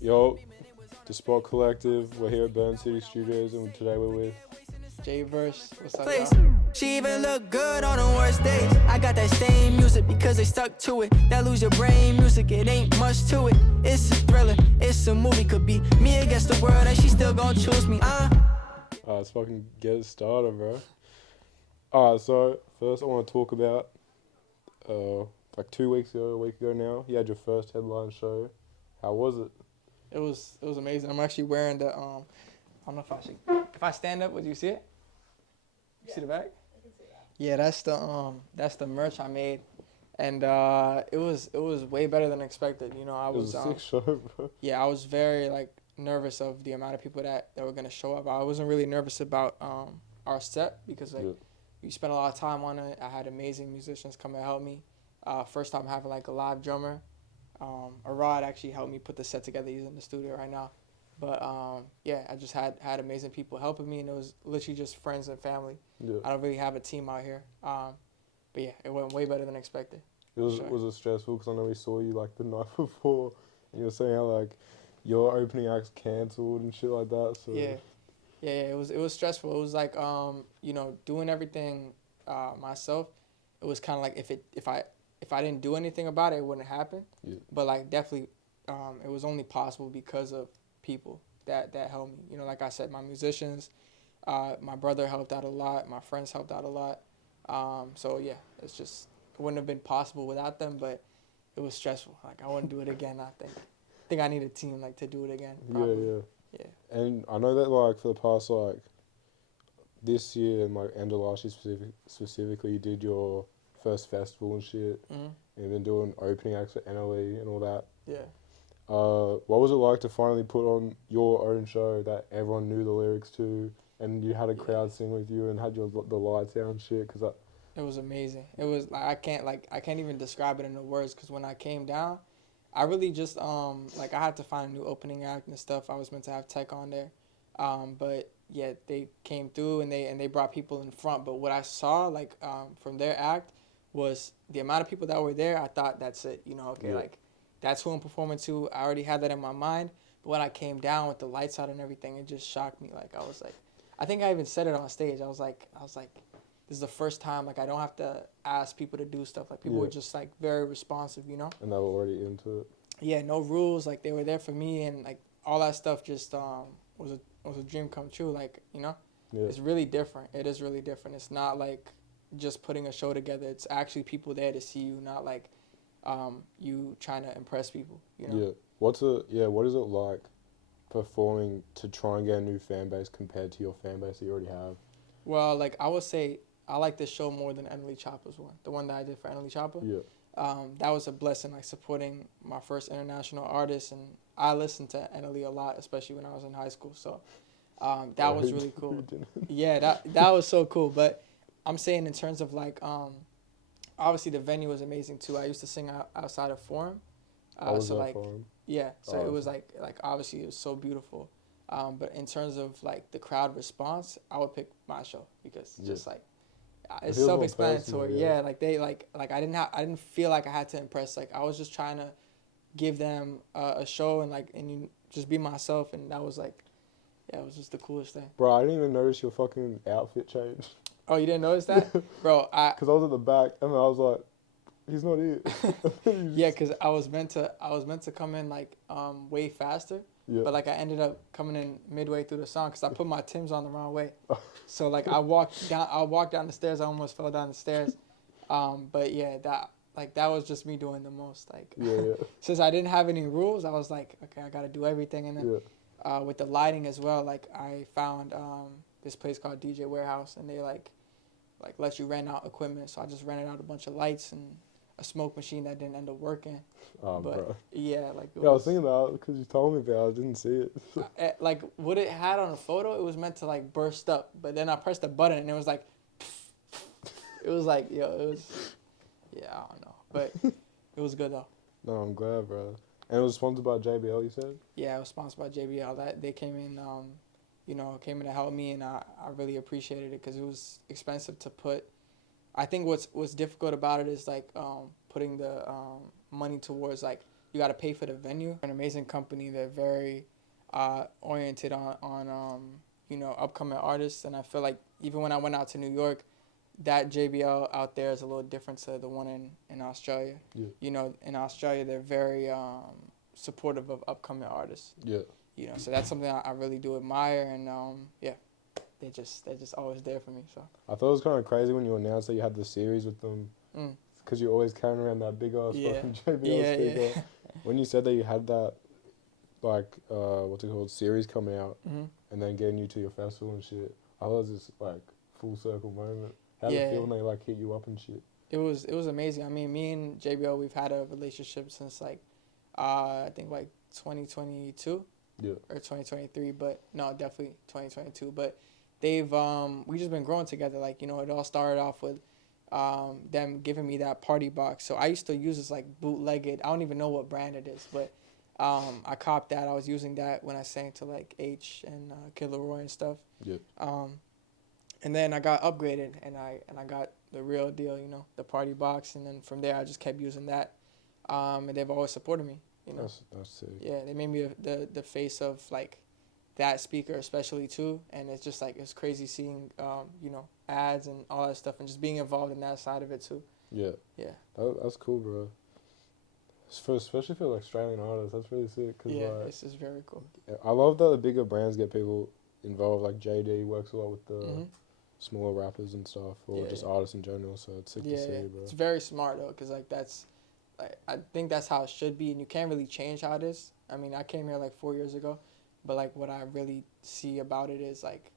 Yo, the Spot Collective. We're here at Burn City Studios, and today we're with Jverse. What's up, Place. y'all? She even look good on the worst days. I got that same music because they stuck to it. That lose your brain music, it ain't much to it. It's a thriller, it's a movie, could be me against the world, and she still gon' choose me. let's fucking get it started, bro. Alright, so first I want to talk about like 2 weeks ago, a week ago now. You had your first headline show. How was it? It was amazing. I'm actually wearing the I don't know if I stand up, would you see it? You see the back? I can see that. Yeah, that's the merch I made, and it was way better than expected. You know, I It was was a sick show, bro. yeah, I was very like nervous of the amount of people that were gonna show up. I wasn't really nervous about our set because like we spent a lot of time on it. I had amazing musicians come and help me. First time having like a live drummer. Arad actually helped me put the set together. He's in the studio right now. But yeah, I just had amazing people helping me, and it was literally just friends and family. Yeah. I don't really have a team out here. But yeah, it went way better than expected. Was it stressful? Because I know we saw you like the night before, and you were saying how like your opening act's cancelled and shit like that. So Yeah. It was stressful. It was like you know, doing everything myself. It was kind of like if I didn't do anything about it, it wouldn't happen. Yeah. But like definitely, it was only possible because of people that helped me. You know, like I said, my musicians, my brother helped out a lot. My friends helped out a lot. So yeah, it wouldn't have been possible without them. But it was stressful. Like I wouldn't do it again. I think I need a team like to do it again. Probably. Yeah. And I know that like for the past like this year and like end of last year specifically, you did your first festival and shit, Mm-hmm. and then doing opening acts for NLE and all that. Yeah. What was it like to finally put on your own show that everyone knew the lyrics to, and you had a crowd sing with you and had the lights out and shit? Cause It was amazing. It was like I can't even describe it in the words because when I came down, I really just like I had to find a new opening act and stuff. I was meant to have Tech on there, but yeah, they came through and they brought people in front. But what I saw like from their act was the amount of people that were there. I thought that's it. You know, okay, like that's who I'm performing to. I already had that in my mind. But when I came down with the lights out and everything, it just shocked me. Like I was like, I think I even said it on stage. I was like. This is the first time like I don't have to ask people to do stuff. Like people were just like very responsive, you know. and they were already into it. Yeah, no rules. Like they were there for me, and like all that stuff just was a dream come true. Like you know, it's really different. It is really different. It's not like just putting a show together. It's actually people there to see you, not like you trying to impress people. You know. Yeah. What is it like performing to try and get a new fan base compared to your fan base that you already have? Well, like I would say. I like this show more than Emily Chopper's one. The one that I did for Emily Chopper. Yeah. That was a blessing, like supporting my first international artist, and I listened to Emily a lot, especially when I was in high school. So that was really cool. Yeah, that was so cool. But I'm saying in terms of like, obviously the venue was amazing too. I used to sing outside of Forum. So like, Forum? Yeah, so it was like obviously it was so beautiful. But in terms of like the crowd response, I would pick my show because just like. It's self-explanatory. Yeah, like they like I didn't feel like I had to impress. Like I was just trying to give them a show and just be myself, and that was like, yeah, it was just the coolest thing. Bro, I didn't even notice your fucking outfit change. Oh, you didn't notice that, bro? Because I was at the back and I was like, he's not here. Yeah, because I was meant to come in like way faster. Yeah. But like I ended up coming in midway through the song because I put my Timbs on the wrong way. So like I walked down the stairs. I almost fell down the stairs. But yeah, that was just me doing the most. Like since I didn't have any rules, I was like, okay, I gotta do everything. And then with the lighting as well, like I found this place called DJ Warehouse, and they like let you rent out equipment. So I just rented out a bunch of lights and a smoke machine that didn't end up working. Oh, but bro. yeah, like I was thinking about it because you told me about it. I didn't see it. Like what it had on the photo, it was meant to like burst up, but then I pressed the button and it was like, it was like, yo, it was, yeah, I don't know, but it was good though. No, I'm glad, bro. And it was sponsored by JBL, you said? Yeah, it was sponsored by JBL. That they came in, came in to help me, and I really appreciated it because it was expensive to put. I think what's difficult about it is like putting the money towards like you you got to pay for the venue. An amazing company. They're very oriented on you know, upcoming artists, and I feel like even when I went out to New York, that JBL out there is a little different to the one in Australia. Yeah. You know, in Australia they're very supportive of upcoming artists. Yeah. You know, so that's something I really do admire, and yeah, they're just always there for me. So I thought it was kind of crazy when you announced that you had the series with them, because you're always carrying around that big ass fucking JBL speaker. Yeah. When you said that you had that, like, what's it called, series coming out, and then getting you to your festival and shit, I thought it was this like full circle moment. How did it feel when they like hit you up and shit? It was amazing. I mean, me and JBL, we've had a relationship since like I think like 2022 or 2023, but no, definitely 2022. But they've we just been growing together. Like, you know, it all started off with them giving me that party box. So I used to use this like bootlegged. I don't even know what brand it is, but I copped that. I was using that when I sang to like H and Kid Leroy and stuff. Yeah. And then I got upgraded and I got the real deal, you know, the party box, and then from there I just kept using that. And they've always supported me, you know. That's sick. Yeah, they made me the face of like that speaker especially too, and it's just like it's crazy seeing you know, ads and all that stuff and just being involved in that side of it too. Yeah. Yeah. That's cool, bro. Especially for like Australian artists, that's really sick. Cause yeah, like, this is very cool. I love that the bigger brands get people involved. Like JD works a lot with the smaller rappers and stuff, or just artists in general. So it's sick to see, bro. It's very smart though, cause like that's, like I think that's how it should be, and you can't really change how it is. I mean, I came here like 4 years ago, but like what I really see about it is like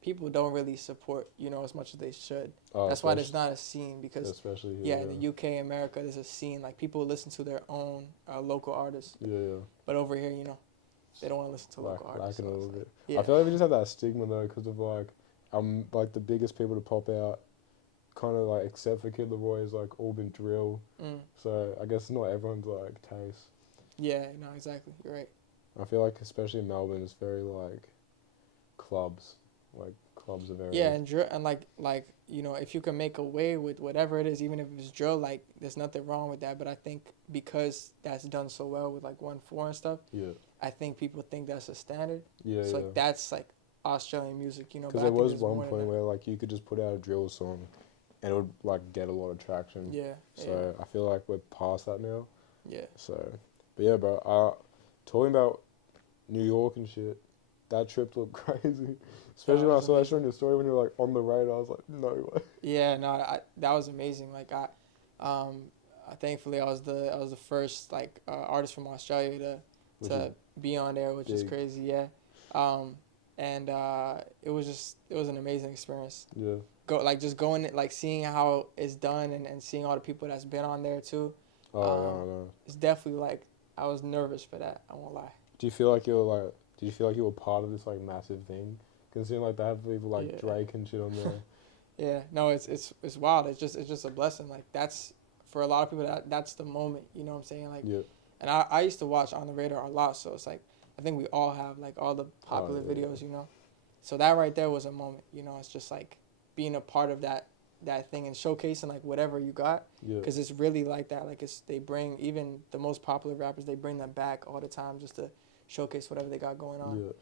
people don't really support, you know, as much as they should. That's why there's not a scene, because especially here, in the UK, America, there's a scene. Like people listen to their own local artists. Yeah. But over here, you know, they don't want to listen to local artists. Lacking a little bit. Yeah. I feel like we just have that stigma though, because of like the biggest people to pop out, kind of like except for Kid Leroy, has like all been drill. So I guess not everyone's like taste. Yeah, no, exactly. You're right. I feel like especially in Melbourne, it's very like clubs. Like clubs are very and like you know, if you can make a way with whatever it is, even if it's drill, like there's nothing wrong with that. But I think because that's done so well with like 1/4 and stuff, I think people think that's a standard. So like that's like Australian music, you know. Because there was one point where like you could just put out a drill song, and it would like get a lot of traction. So I feel like we're past that now. So, but yeah, bro. Talking about New York and shit, that trip looked crazy. Especially when I saw that shit on your story when you were like on the radar, I was like, no way. Yeah, no, that was amazing. Like thankfully I was the first like artist from Australia to be on there, which is crazy. Yeah, and it was an amazing experience. Yeah. Going like seeing how it's done and seeing all the people that's been on there too. It's definitely like I was nervous for that. I won't lie. Did you feel like you were part of this like massive thing? Considering like they have people like Drake and shit on there. Yeah, no, it's wild. It's just a blessing. Like that's for a lot of people that's the moment. You know what I'm saying? Like, and I used to watch On the Radar a lot, so it's like I think we all have like all the popular videos, you know. So that right there was a moment. You know, it's just like being a part of that thing and showcasing like whatever you got. Because it's really like that. Like they bring even the most popular rappers, they bring them back all the time just to showcase whatever they got going on.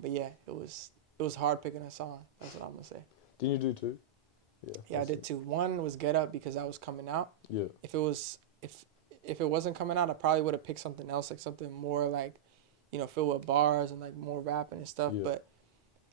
But yeah, it was hard picking a song. That's what I'm gonna say. Didn't you do two? Yeah, I did two. One was Get Up because I was coming out. Yeah. If it wasn't coming out, I probably would have picked something else, like something more like, you know, filled with bars and like more rapping and stuff. But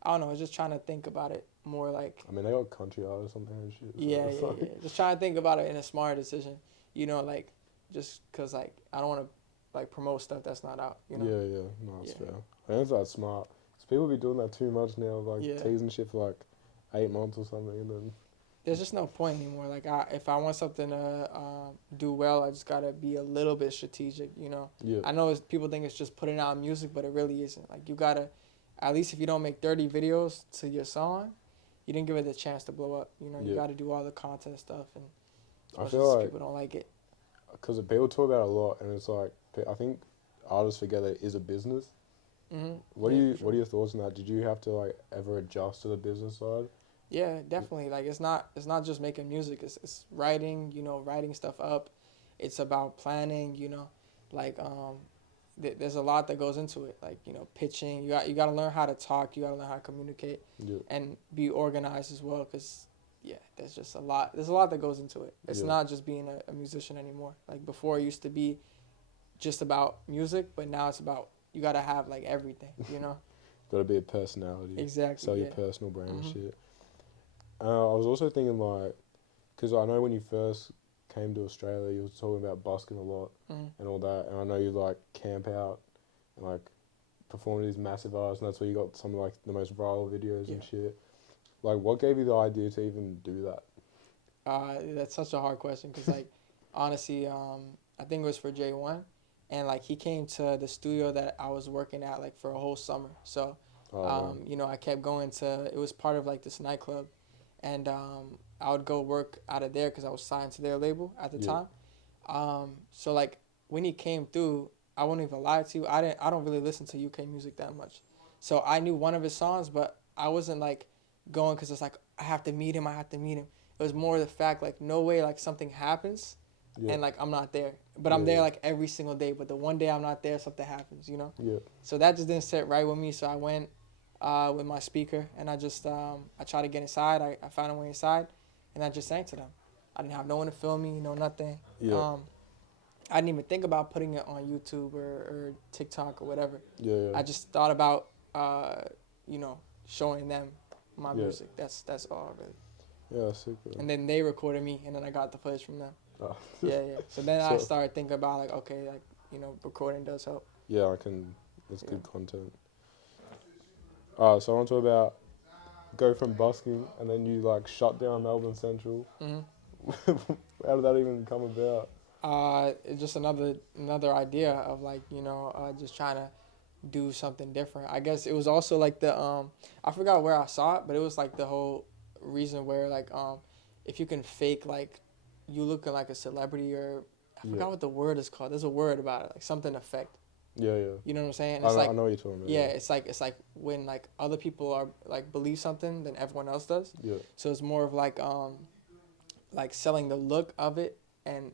I don't know. I was just trying to think about it more like. I mean, they got country artists on there and shit. So yeah. Just trying to think about it in a smart decision. You know, like just because like I don't want to like promote stuff that's not out. You know. Yeah. No, that's fair. I think that's smart. People be doing that too much now, like teasing shit for like 8 months or something, and then. There's just no point anymore. Like if I want something to do well, I just gotta be a little bit strategic. You know. Yeah. I know people think it's just putting out music, but it really isn't. Like you gotta, at least if you don't make 30 videos to your song, you didn't give it the chance to blow up. You know. You gotta do all the content stuff, and I feel like people don't like it. Because people talk about it a lot, and it's like I think artists forget that it is a business. What are your thoughts on that? Did you have to like ever adjust to the business side? Yeah, definitely. Like it's not just making music. It's writing. You know, writing stuff up. It's about planning. You know, like there's a lot that goes into it. Like, pitching. You got to learn how to talk. You got to learn how to communicate Yeah. and be organized as well. Cause there's just a lot. There's a lot that goes into it. It's not just being a musician anymore. Like before, it used to be just about music, but now it's about you got to have like everything. Got to be a personality. Exactly. Sell your personal brand and shit. I was also thinking like, because I know when you first came to Australia, you were talking about busking a lot and all that, and I know you like camp out and like perform these massive artists, and that's where you got some of like the most viral videos and shit. Like, what gave you the idea to even do that? That's such a hard question because like honestly, I think it was for J1, and like he came to the studio that I was working at like for a whole summer. So, I kept going to. It was part of like this nightclub, and I would go work out of there because I was signed to their label at the time. So like when he came through, I won't even lie to you. I don't really listen to UK music that much, so I knew one of his songs, but I wasn't like going because it's like I have to meet him. It was more the fact like no way like something happens, and like I'm not there, but I'm there like every single day. But the one day I'm not there, something happens, Yeah. So that just didn't sit right with me. So I went with my speaker and I just I tried to get inside. I found a way inside, and I just sang to them. I didn't have no one to film me, nothing. I didn't even think about putting it on YouTube or TikTok or whatever. I just thought about showing them my music. That's all really. Yeah, super. And then they recorded me, and then I got the footage from them. Oh. Yeah. So then I started thinking about like, okay, like recording does help. Yeah, it's good content. So I want to talk about go from busking, and then you like shut down Melbourne Central. How did that even come about? It's just another idea of like just trying to do something different. I guess it was also like the I forgot where I saw it, but it was like the whole reason where like if you can fake like you looking like a celebrity, or I forgot what the word is called. There's a word about it, like something effect. Yeah. You know what I'm saying? I know what you're talking about. Yeah, it's like when like other people are like believe something, then everyone else does. Yeah. So it's more of like selling the look of it, and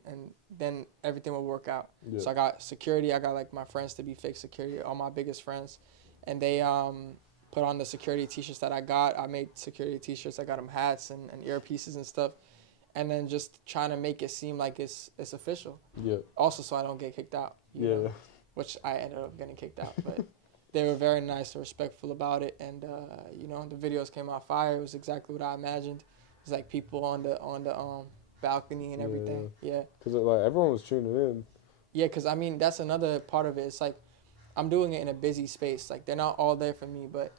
then everything will work out. Yeah. So I got security. I got like my friends to be fake security, all my biggest friends, and they put on the security t-shirts that I got. I made security t-shirts. I got them hats and earpieces and stuff, and then just trying to make it seem like it's official. Yeah. Also, so I don't get kicked out. You know, which I ended up getting kicked out, but they were very nice and respectful about it, and the videos came out fire. It was exactly what I imagined. It was like people on the balcony and everything. Yeah. Because like everyone was tuning in. Yeah, because I mean that's another part of it. It's like I'm doing it in a busy space. Like they're not all there for me, but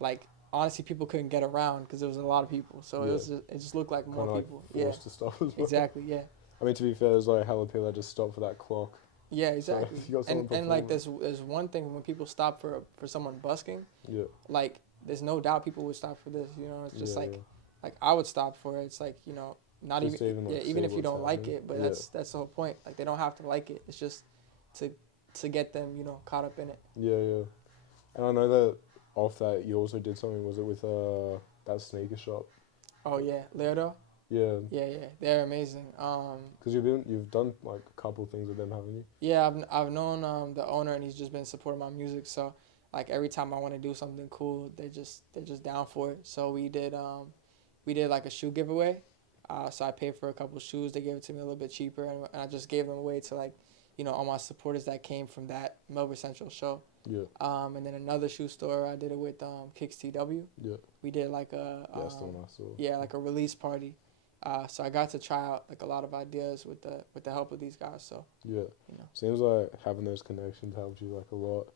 like honestly, people couldn't get around because there was a lot of people. So it just looked like more people. Forced to stop as well. Exactly. Yeah. I mean, to be fair, there's like hella people that just stop for that clock. Yeah, exactly. So and like there's one thing when people stop for someone busking. Yeah. Like there's no doubt people would stop for this. It's just like I would stop for it. It's like not just even like, even if you don't like happening. it, but that's the whole point. Like they don't have to like it. It's just to get them caught up in it. Yeah. And I know that off that you also did something. Was it with that sneaker shop? Oh yeah, Leodo. Yeah. Yeah, they're amazing. Because you've done like a couple things with them, haven't you? Yeah, I've known the owner, and he's just been supporting my music. So like every time I want to do something cool, they're just down for it. So we did like a shoe giveaway. So I paid for a couple shoes. They gave it to me a little bit cheaper, and I just gave them away to like all my supporters that came from that Melbourne Central show. Yeah. And then another shoe store, I did it with Kicks TW. Yeah. We did like a that's the one I saw. Yeah, like a release party. So I got to try out like a lot of ideas with the help of these guys. So yeah, seems like having those connections helps you like a lot.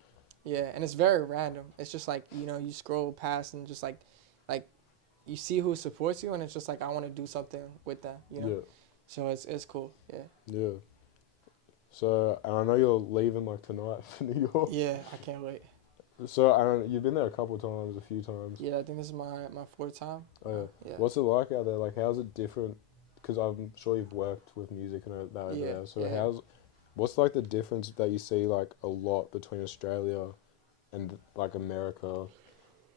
Yeah, and it's very random. It's just like you scroll past and just like you see who supports you, and it's just like I want to do something with them. Yeah. So it's cool. Yeah. Yeah. So and I know you're leaving like tonight for New York. Yeah, I can't wait. So you've been there a few times. Yeah, I think this is my fourth time. Oh yeah. What's it like out there? Like, how's it different? Because I'm sure you've worked with music and that over there. So what's like the difference that you see like a lot between Australia and like America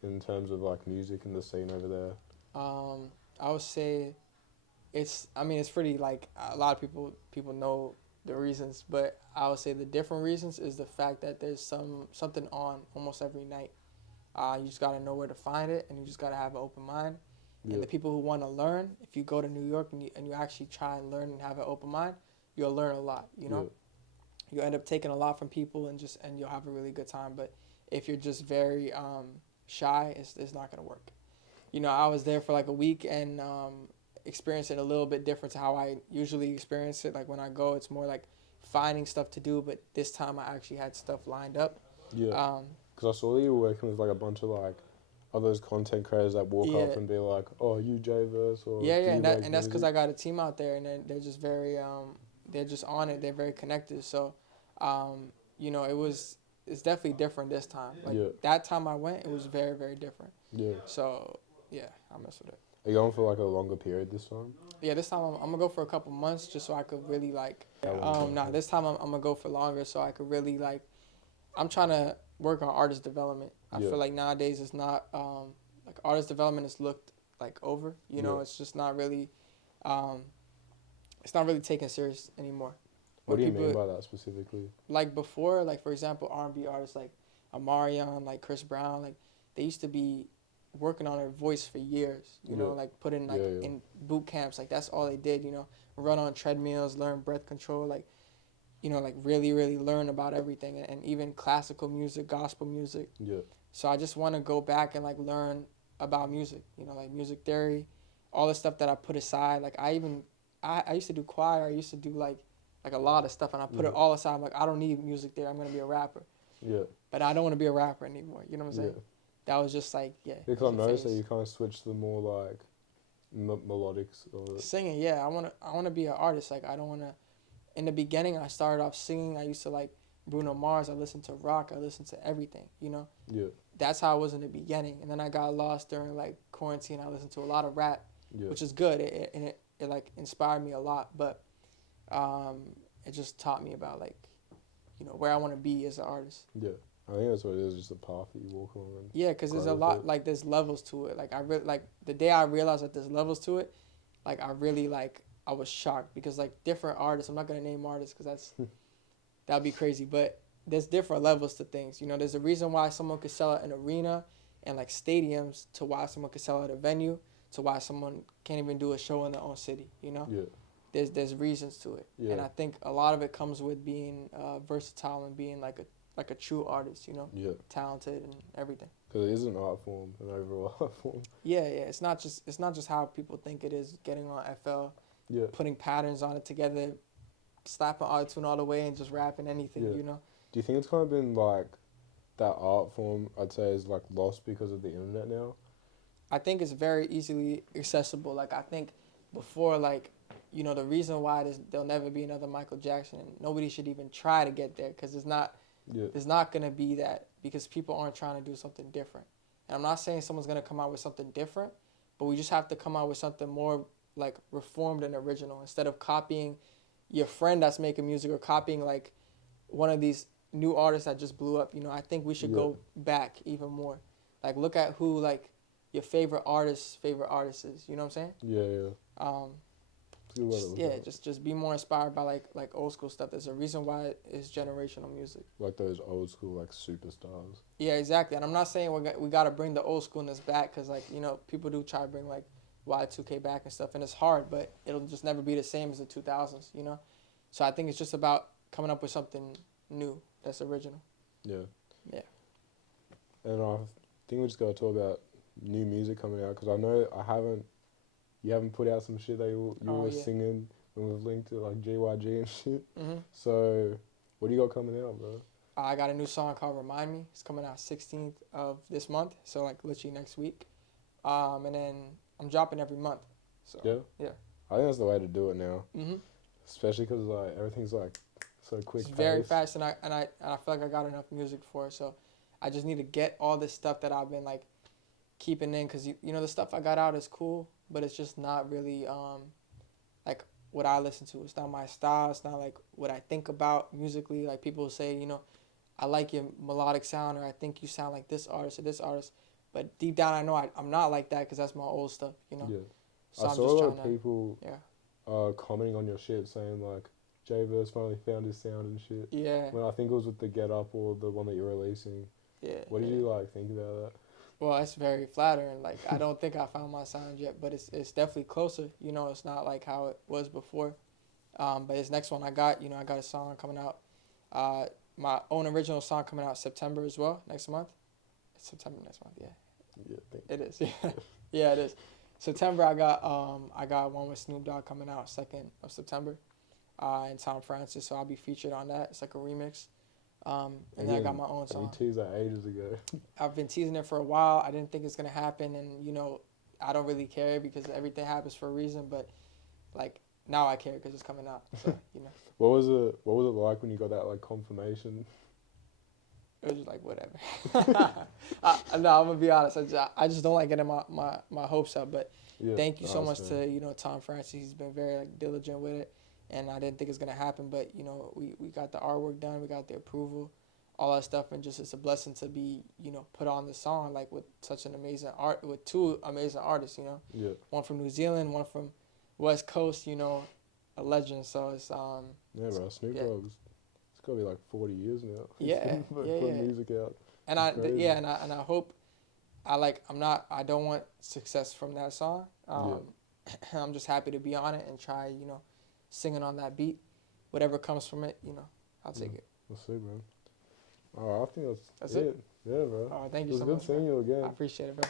in terms of like music and the scene over there? I would say it's pretty like a lot of people know the reasons, but I would say the different reasons is the fact that there's something on almost every night. You just gotta know where to find it, and you just gotta have an open mind. Yeah. And the people who want to learn, if you go to New York and you actually try and learn and have an open mind, you'll learn a lot. You know, you end up taking a lot from people and you'll have a really good time. But if you're just very shy, it's not gonna work. You know, I was there for like a week and experienced it a little bit different to how I usually experience it. Like when I go, it's more like finding stuff to do, but this time I actually had stuff lined up. Yeah. Because I saw that you were working with like a bunch of like of those content creators that walk up and be like, "Oh, you Jverse," or yeah, and that's because I got a team out there, and they're just very they're just on it. They're very connected. So, you know, it's definitely different this time. Like that time I went, it was very, very different. Yeah. So yeah, I mess with it. Are you going for like a longer period this time? Yeah, this time I'm gonna go for a couple months just so I could really like. This time I'm gonna go for longer so I could really like. I'm trying to work on artist development. I feel like nowadays it's not like artist development is looked like over. You know, it's just not really. It's not really taken serious anymore. What do you mean by that specifically? Like before, like for example, R&B artists like Amarion, like Chris Brown, like they used to be working on their voice for years. You know, like put in like in boot camps. Like that's all they did. You know, run on treadmills, learn breath control, like. You know, like really, really learn about everything, and even classical music, gospel music. Yeah. So I just want to go back and like learn about music. You know, like music theory, all the stuff that I put aside. Like I used to do choir. I used to do like a lot of stuff, and I put it all aside. I'm like, I don't need music theory. I'm gonna be a rapper. Yeah. But I don't want to be a rapper anymore. You know what I'm saying? That was just like Because I've noticed that you kind of switch to the more like melodics or singing. Yeah, I wanna be an artist. Like I don't wanna. In the beginning, I started off singing. I used to like Bruno Mars. I listened to rock. I listened to everything, you know? Yeah. That's how I was in the beginning. And then I got lost during like quarantine. I listened to a lot of rap, which is good. It like inspired me a lot. But it just taught me about like, you know, where I want to be as an artist. Yeah. I think that's what it is, just a path that you walk on. Yeah, because there's a lot, like there's levels to it. Like the day I realized that there's levels to it, like I really like, I was shocked because like different artists, I'm not going to name artists because that'd be crazy, but there's different levels to things. You know, there's a reason why someone could sell at an arena and like stadiums to why someone could sell at a venue to why someone can't even do a show in their own city, you know? Yeah. There's reasons to it. Yeah. And I think a lot of it comes with being versatile and being like a true artist, you know? Yeah. Talented and everything. Because it is an art form, an overall art form. Yeah. It's not just how people think it is, getting on FL. Yeah. Putting patterns on it together, slapping auto-tune all the way and just rapping anything, you know? Do you think it's kind of been like that art form, I'd say, is like lost because of the internet now? I think it's very easily accessible. Like I think before, like, you know, the reason why there'll never be another Michael Jackson and nobody should even try to get there because there's not going to be that because people aren't trying to do something different. And I'm not saying someone's going to come out with something different, but we just have to come out with something more like reformed and original instead of copying your friend that's making music or copying like one of these new artists that just blew up. You know, I think we should go back even more. Like look at who like your favorite artist's favorite artist is. You know what I'm saying? Just be more inspired by like old school stuff. There's a reason why it's generational music. Like those old school like superstars. Yeah, exactly. And I'm not saying we got to bring the old schoolness back because like, you know, people do try to bring like Y2K back and stuff, and it's hard, but it'll just never be the same as the 2000s, you know? So I think it's just about coming up with something new that's original. Yeah. Yeah. And I think we just got to talk about new music coming out, because I know you haven't put out some shit that you were singing when we've linked to like JYG and shit. Mm-hmm. So what do you got coming out, bro? I got a new song called Remind Me. It's coming out 16th of this month, so like literally next week. And then I'm dropping every month. So yeah. I think that's the way to do it now. Mm-hmm. Especially because like everything's like so quick. It's very fast, and I feel like I got enough music for it. So I just need to get all this stuff that I've been like keeping in, because you know the stuff I got out is cool, but it's just not really like what I listen to. It's not my style. It's not like what I think about musically. Like people say, you know, I like your melodic sound, or I think you sound like this artist or this artist. But deep down, I know I'm not like that because that's my old stuff, you know? Yeah. So I saw a lot of people commenting on your shit saying, like, Jverse finally found his sound and shit. Yeah. When I think it was with the Get Up or the one that you're releasing. Yeah. What did yeah. you like think about that? Well, it's very flattering. Like, I don't think I found my sound yet, but it's definitely closer. You know, it's not like how it was before. But this next one I got a song coming out. My own original song coming out September as well, next month. It's September next month, yeah. Yeah, It is, yeah. Yeah, it is. September, I got one with Snoop Dogg coming out 2nd of September, and Tom Francis, so I'll be featured on that. It's like a remix. And then I got my own song. You teased that ages ago. I've been teasing it for a while. I didn't think it's gonna happen, and I don't really care because everything happens for a reason. But like now, I care because it's coming out. So What was it like when you got that like confirmation? it was just like whatever. No, I'm gonna be honest. I just don't like getting my hopes up. But Yeah, thank you so much fair. to Tom Francis. He's been very like diligent with it, and I didn't think it's gonna happen. But we got the artwork done. We got the approval. All that stuff, and just it's a blessing to be put on the song like with such an amazing art with two amazing artists, Yeah. one from New Zealand, one from West Coast, a legend. So it's Yeah, bro. Snoop yeah. Dogg's. It's gotta be like 40 years now. Yeah, Putting yeah. music out. And It's crazy. and I hope I don't want success from that song. I'm just happy to be on it and try singing on that beat, whatever comes from it, I'll take it. We'll see, bro. Alright, I think that's it. Yeah, bro. All right, thank It you was so good much. seeing Bro. you again. I appreciate it, bro.